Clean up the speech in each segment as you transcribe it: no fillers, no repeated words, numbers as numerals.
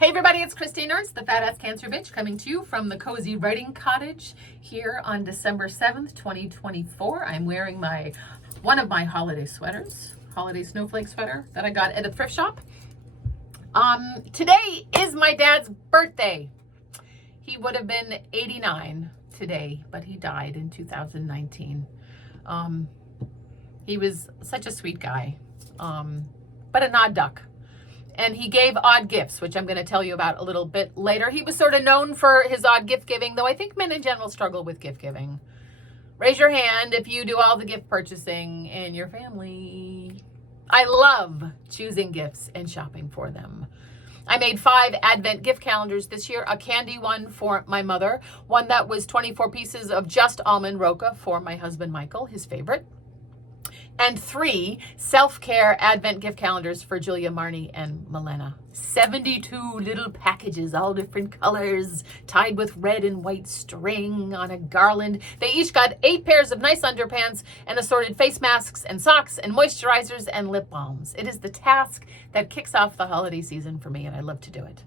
Hey everybody, it's Christine Ernst, the Fat Ass Cancer Bitch, coming to you from the Cozy Writing Cottage here on December 7th, 2024. I'm wearing one of my holiday sweaters, holiday snowflake sweater that I got at a thrift shop. Today is my dad's birthday. He would have been 89 today, but he died in 2019. He was such a sweet guy, but an odd duck. And he gave odd gifts, which I'm going to tell you about a little bit later. He was sort of known for his odd gift giving, though I think men in general struggle with gift giving. Raise your hand if you do all the gift purchasing in your family. I love choosing gifts and shopping for them. I made 5 Advent gift calendars this year, a candy one for my mother, one that was 24 pieces of just almond roca for my husband Michael, his favorite, and 3 self-care Advent gift calendars for Julia, Marnie, and Milena. 72 little packages, all different colors, tied with red and white string on a garland. They each got 8 pairs of nice underpants and assorted face masks and socks and moisturizers and lip balms. It is the task that kicks off the holiday season for me, and I love to do it.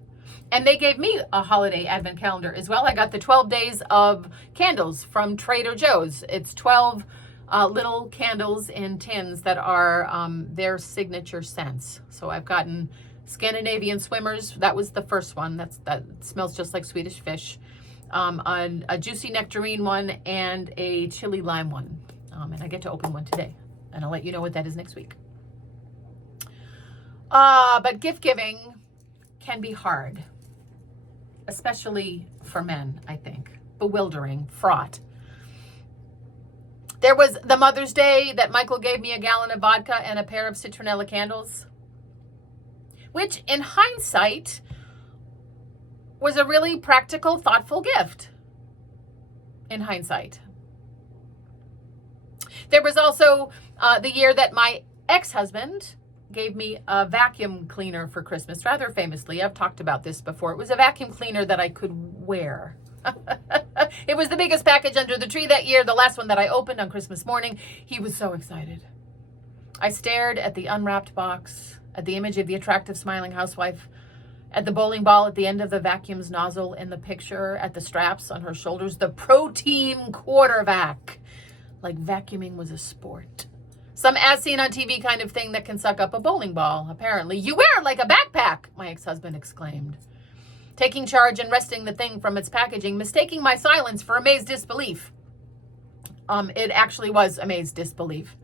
And they gave me a holiday Advent calendar as well. I got the 12 days of candles from Trader Joe's. It's 12 little candles in tins that are their signature scents. So I've gotten Scandinavian Swimmers. That was the first one. That smells just like Swedish fish. A juicy nectarine one and a chili lime one. And I get to open one today. And I'll let you know what that is next week. But gift giving can be hard. Especially for men, I think. Bewildering, fraught. There was the Mother's Day that Michael gave me a gallon of vodka and a pair of citronella candles, which in hindsight was a really practical, thoughtful gift. In hindsight. There was also the year that my ex-husband gave me a vacuum cleaner for Christmas, rather famously. I've talked about this before. It was a vacuum cleaner that I could wear. It was the biggest package under the tree that year, the last one that I opened on Christmas morning. He was so excited. I stared at the unwrapped box, at the image of the attractive smiling housewife, at the bowling ball at the end of the vacuum's nozzle in the picture, at the straps on her shoulders, the Pro-Team quarter vac. Like vacuuming was a sport. Some as seen on TV kind of thing that can suck up a bowling ball, apparently. You wear it like a backpack, my ex-husband exclaimed. Taking charge and wresting the thing from its packaging, mistaking my silence for amazed disbelief. It actually was amazed disbelief.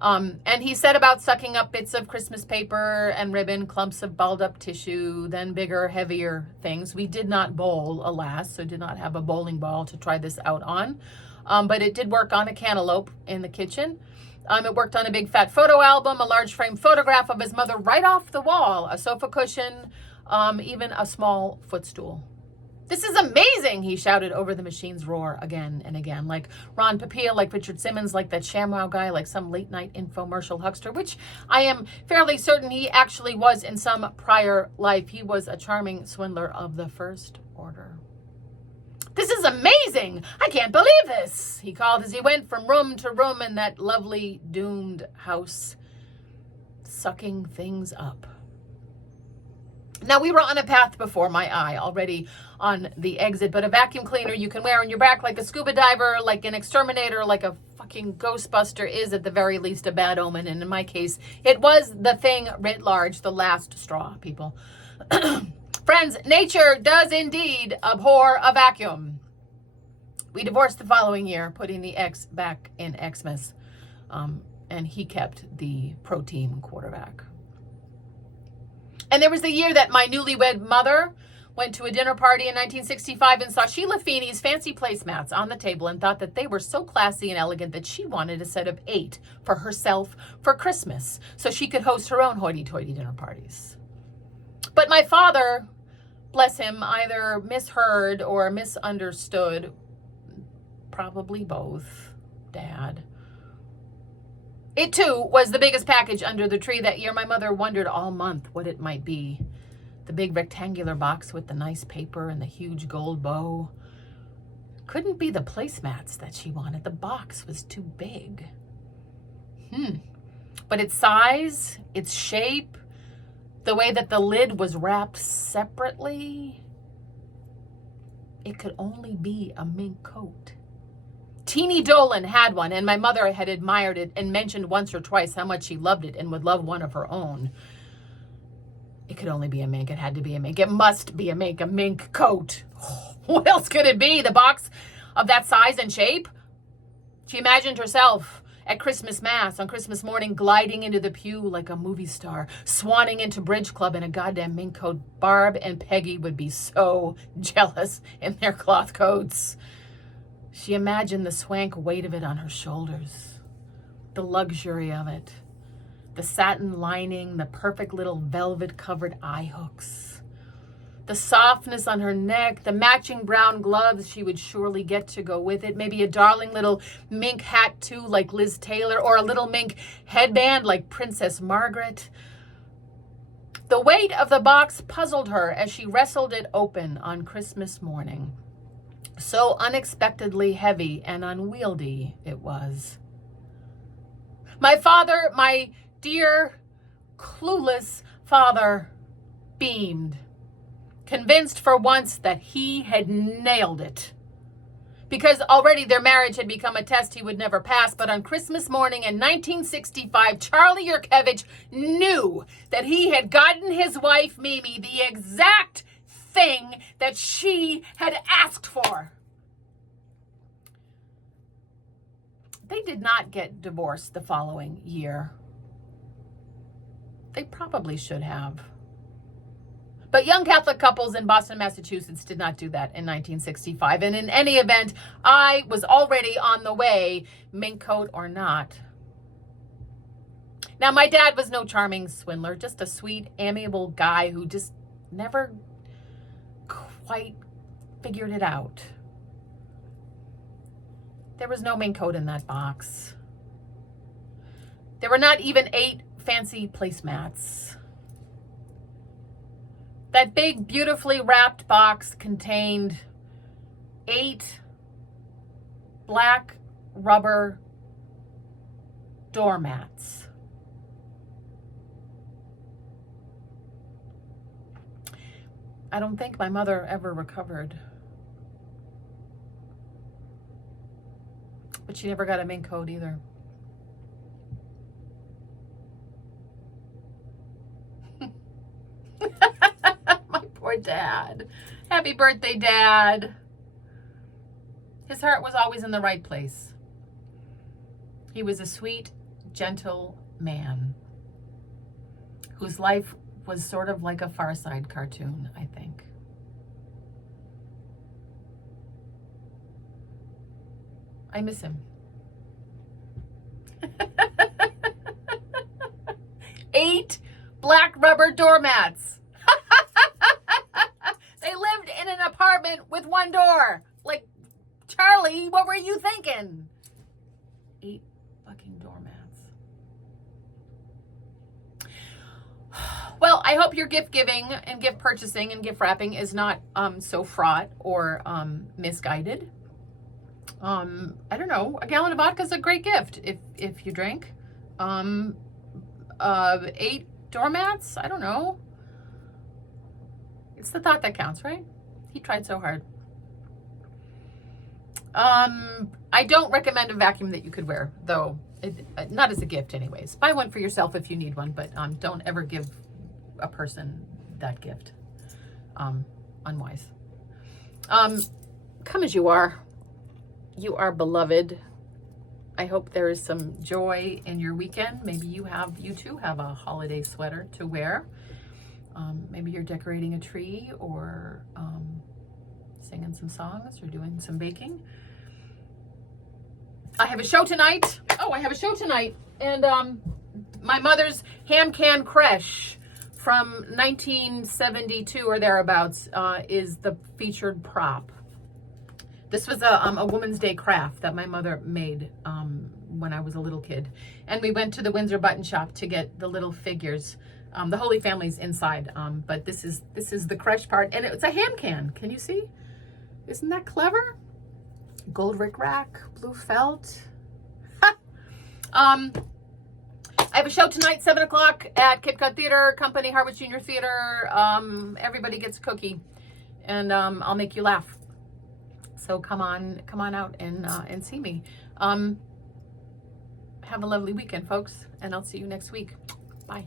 And he said about sucking up bits of Christmas paper and ribbon, clumps of balled up tissue, then bigger, heavier things. We did not bowl, alas, so did not have a bowling ball to try this out on. But it did work on a cantaloupe in the kitchen. It worked on a big fat photo album, a large frame photograph of his mother right off the wall, a sofa cushion, even a small footstool. This is amazing, he shouted over the machine's roar again and again, like Ron Popeil, like Richard Simmons, like that ShamWow guy, like some late night infomercial huckster, which I am fairly certain he actually was in some prior life. He was a charming swindler of the first order. This is amazing. I can't believe this, he called as he went from room to room in that lovely doomed house, sucking things up. Now, we were on a path before my eye, already on the exit, but a vacuum cleaner you can wear on your back like a scuba diver, like an exterminator, like a fucking Ghostbuster is at the very least a bad omen. And in my case, it was the thing writ large, the last straw, people. Friends, nature does indeed abhor a vacuum. We divorced the following year, putting the ex back in Xmas, and he kept the Pro-Team quarterback. And there was the year that my newlywed mother went to a dinner party in 1965 and saw Sheila Feeney's fancy placemats on the table and thought that they were so classy and elegant that she wanted a set of 8 for herself for Christmas so she could host her own hoity-toity dinner parties. But my father, bless him, either misheard or misunderstood, probably both, Dad. It, too, was the biggest package under the tree that year. My mother wondered all month what it might be. The big rectangular box with the nice paper and the huge gold bow. Couldn't be the placemats that she wanted. The box was too big. But its size, its shape, The way that the lid was wrapped separately, it could only be a mink coat. Teeny Dolan had one, and my mother had admired it and mentioned once or twice how much she loved it and would love one of her own. It could only be a mink. It had to be a mink. It must be a mink coat. What else could it be? The box of that size and shape? She imagined herself at Christmas Mass on Christmas morning, gliding into the pew like a movie star, swanning into bridge club in a goddamn mink coat. Barb and Peggy would be so jealous in their cloth coats. She imagined the swank weight of it on her shoulders, the luxury of it, the satin lining, the perfect little velvet-covered eye hooks, the softness on her neck, the matching brown gloves she would surely get to go with it, maybe a darling little mink hat too like Liz Taylor, or a little mink headband like Princess Margaret. The weight of the box puzzled her as she wrestled it open on Christmas morning. So unexpectedly heavy and unwieldy it was. My father, my dear, clueless father, beamed, convinced for once that he had nailed it. Because already their marriage had become a test he would never pass, but on Christmas morning in 1965, Charlie Yurkevich knew that he had gotten his wife, Mimi, the exact thing that she had asked for. They did not get divorced the following year. They probably should have. But young Catholic couples in Boston, Massachusetts did not do that in 1965. And in any event, I was already on the way, mink coat or not. Now, my dad was no charming swindler, just a sweet, amiable guy who just never quite figured it out. There was no mink coat in that box. There were not even 8 fancy placemats. That big, beautifully wrapped box contained 8 black rubber doormats. I don't think my mother ever recovered. But she never got a mink coat either. My poor dad. Happy birthday, Dad. His heart was always in the right place. He was a sweet, gentle man whose life was sort of like a Far Side cartoon, I think. I miss him. 8 black rubber doormats. They lived in an apartment with 1 door. Like, Charlie, what were you thinking? 8 fucking doormats. Well, I hope your gift giving and gift purchasing and gift wrapping is not so fraught or misguided. I don't know. A gallon of vodka is a great gift if you drink. 8 doormats? I don't know. It's the thought that counts, right? He tried so hard. I don't recommend a vacuum that you could wear, though. Not as a gift anyways. Buy one for yourself if you need one, but don't ever give a person that gift. Unwise. Come as you are. You are beloved. I hope there is some joy in your weekend. Maybe you too have a holiday sweater to wear. Maybe you're decorating a tree or singing some songs or doing some baking. I have a show tonight. And my mother's ham can creche from 1972 or thereabouts is the featured prop. This was a Woman's Day craft that my mother made when I was a little kid. And we went to the Windsor Button Shop to get the little figures. The Holy Family's inside, but this is the creche part. And it's a ham can. Can you see? Isn't that clever? Gold rickrack, blue felt. I I have a show tonight, 7 o'clock at Kit Kat Theater Company, Harvard Junior Theater. Everybody gets a cookie, and I'll make you laugh. So come on out and see me. Have a lovely weekend, folks, and I'll see you next week. Bye.